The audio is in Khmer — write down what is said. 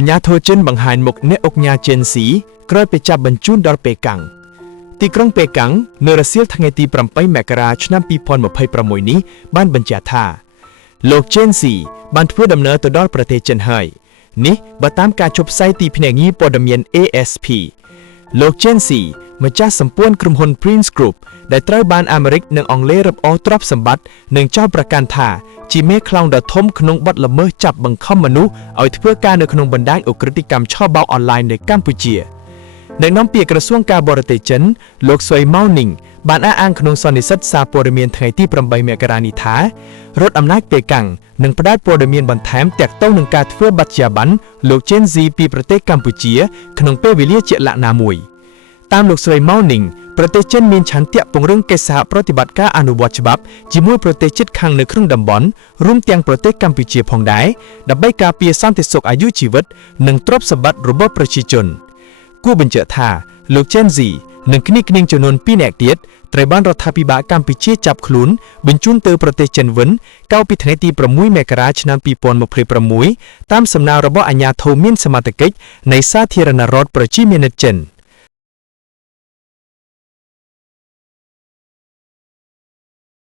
អញ្ញាធិជនបង្ហាញមុខអ្នកអុកញ៉ាជេនស៊ីក្រោយពីចាប់បញ្ជូនដល់ប៉េកាំងទីក្រុងប៉េកាំងនៅរសៀលថ្ងៃទី8មករាឆ្នាំ2026នេះបានបញ្ជាក់ថាលោកជេនស៊ីបានធ្វើដំណើរទៅដល់ប្រទេសចិនហើយនេះបើតាមការចុះផ្សាយទីភ្នាក់ងារព័ត៌មាន AFP លោកជេនស៊ីម្ចាស់សម្ព័ន្ធក្រុមហ៊ុន Prince Group ដែលត្រូវបានអាមេរិកនិងអង់គ្លេសរឹបអូសទ្រព្យសម្បត្តិនិងចោទប្រកាន់ថាជាមេខ្លោងដ៏ធំក្នុងបទល្មើសចាប់បង្ខំមនុស្សឲ្យធ្វើការនៅក្នុងបណ្ដាញឧក្រិដ្ឋកម្មឆបោកអនឡាញនៅកម្ពុជាអ្នកនាំពាក្យក្រសួងការបរទេសចិនលោកស៊ុយម៉ៅនីងបានអះអាងក្នុងសន្និសីទសារព័ត៌មានថ្ងៃទី8មករានេះថារដ្ឋអំណាចប៉េកាំងនឹងផ្តល់ព័ត៌មានបន្ថែមទាក់ទងនឹងការធ្វើបទជាប័ណ្ណលោកជេនស៊ីពីប្រទេសកម្ពុជាក្នុងពេលវេលាជាក់លាក់ណាមួយតាមលោកស្រីម៉ៅនីងប្រទេសចិនមានឆន្ទៈពង្រឹងកិច្ចសហប្រតិបត្តិការអនុវត្តច្បាប់ជាមួយប្រទេសជិតខាងនៅក្នុងតំបន់រួមទាំងប្រទេសកម្ពុជាផងដែរដើម្បីការពារសន្តិសុខអាយុជីវិតនិងទ្រព្យសម្បត្តិរបស់ប្រជាជនគួរបញ្ជាក់ថាលោកជេនស៊ីនិងគ្នាៗចំនួន2នាក់ទៀតត្រូវបានរដ្ឋាភិបាលកម្ពុជាចាប់ខ្លួនបញ្ជូនទៅប្រទេសចិនវិញកាលពីថ្ងៃទី6មករាឆ្នាំ2026តាមសំណើរបស់អាជ្ញាធរមានសមត្ថកិច្ចនៃសាធារណរដ្ឋប្រជាមានិតចិន